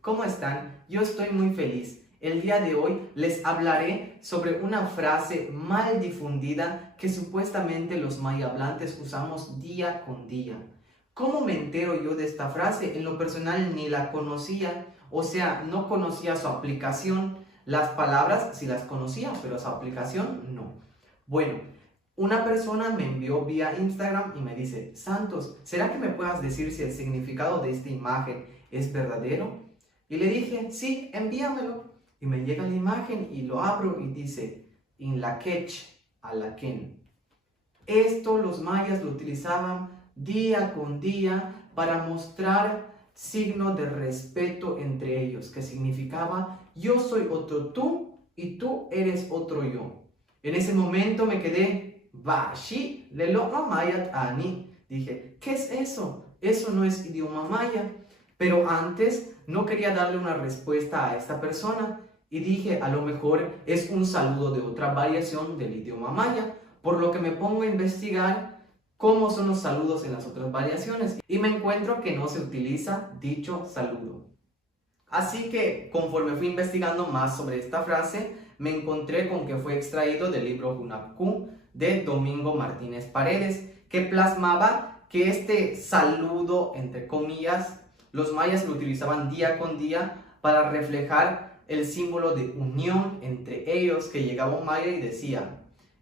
¿Cómo están? Yo estoy muy feliz. El día de hoy les hablaré sobre una frase mal difundida que supuestamente los maya hablantes usamos día con día. ¿Cómo me entero yo de esta frase? En lo personal ni la conocía, o sea, no conocía su aplicación. Las palabras sí las conocía, pero su aplicación no. Bueno, una persona me envió vía Instagram y me dice: Santos, ¿será que me puedas decir si el significado de esta imagen es verdadero? Y le dije: sí, envíamelo. Y me llega la imagen y lo abro y dice: In la quech a la ken. Esto los mayas lo utilizaban día con día para mostrar signo de respeto entre ellos, que significaba: yo soy otro tú y tú eres otro yo. En ese momento me quedé: Bashi, lelo mayat ani. Dije: ¿qué es eso? Eso no es idioma maya. Pero antes no quería darle una respuesta a esta persona y dije: a lo mejor es un saludo de otra variación del idioma maya, por lo que me pongo a investigar cómo son los saludos en las otras variaciones y me encuentro que no se utiliza dicho saludo. Así que conforme fui investigando más sobre esta frase, me encontré con que fue extraído del libro Hunapku de Domingo Martínez Paredes, que plasmaba que este saludo, entre comillas, los mayas lo utilizaban día con día para reflejar el símbolo de unión entre ellos, que llegaba un maya y decía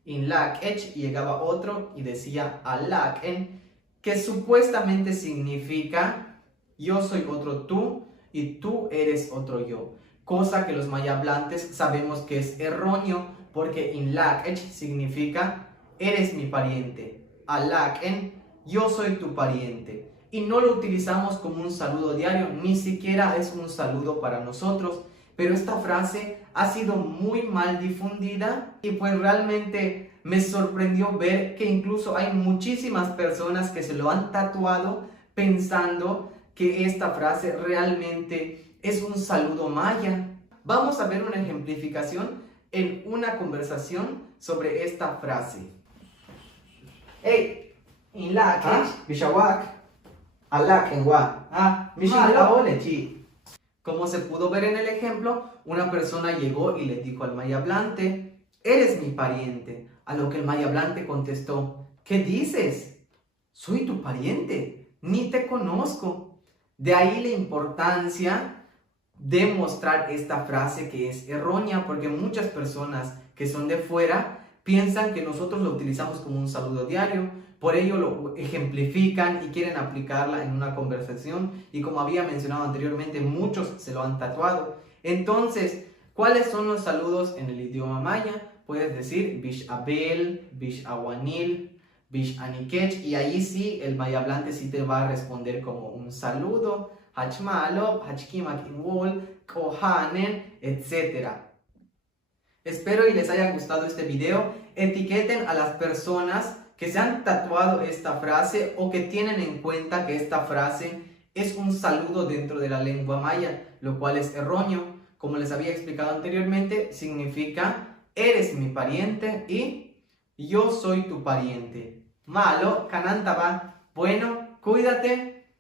In lak ech, y llegaba otro y decía alak en, que supuestamente significa yo soy otro tú y tú eres otro yo, cosa que los maya hablantes sabemos que es erróneo, porque in lak ech significa eres mi pariente, alak en yo soy tu pariente, y no lo utilizamos como un saludo diario, ni siquiera es un saludo para nosotros. Pero esta frase ha sido muy mal difundida y pues realmente me sorprendió ver que incluso hay muchísimas personas que se lo han tatuado pensando que esta frase realmente es un saludo maya. Vamos a ver una ejemplificación en una conversación sobre esta frase. Hey, in la bishawak, alak en wa, chi. Como se pudo ver en el ejemplo, una persona llegó y le dijo al maya hablante: eres mi pariente. A lo que el maya hablante contestó: ¿qué dices? Soy tu pariente, ni te conozco. De ahí la importancia de mostrar esta frase, que es errónea, porque muchas personas que son de fuera piensan que nosotros lo utilizamos como un saludo diario, por ello lo ejemplifican y quieren aplicarla en una conversación, y como había mencionado anteriormente, muchos se lo han tatuado. Entonces, ¿cuáles son los saludos en el idioma maya? Puedes decir Bish Abel, Bish Awanil, Bish Anikech, y ahí sí el maya hablante sí te va a responder como un saludo, Hachmalop, Hachkimakinwol, Kohanen, etc. Espero y les haya gustado este video. Etiqueten a las personas que se han tatuado esta frase o que tienen en cuenta que esta frase es un saludo dentro de la lengua maya, lo cual es erróneo. Como les había explicado anteriormente, significa eres mi pariente y yo soy tu pariente. Malo, canantaba. Bueno, cuídate.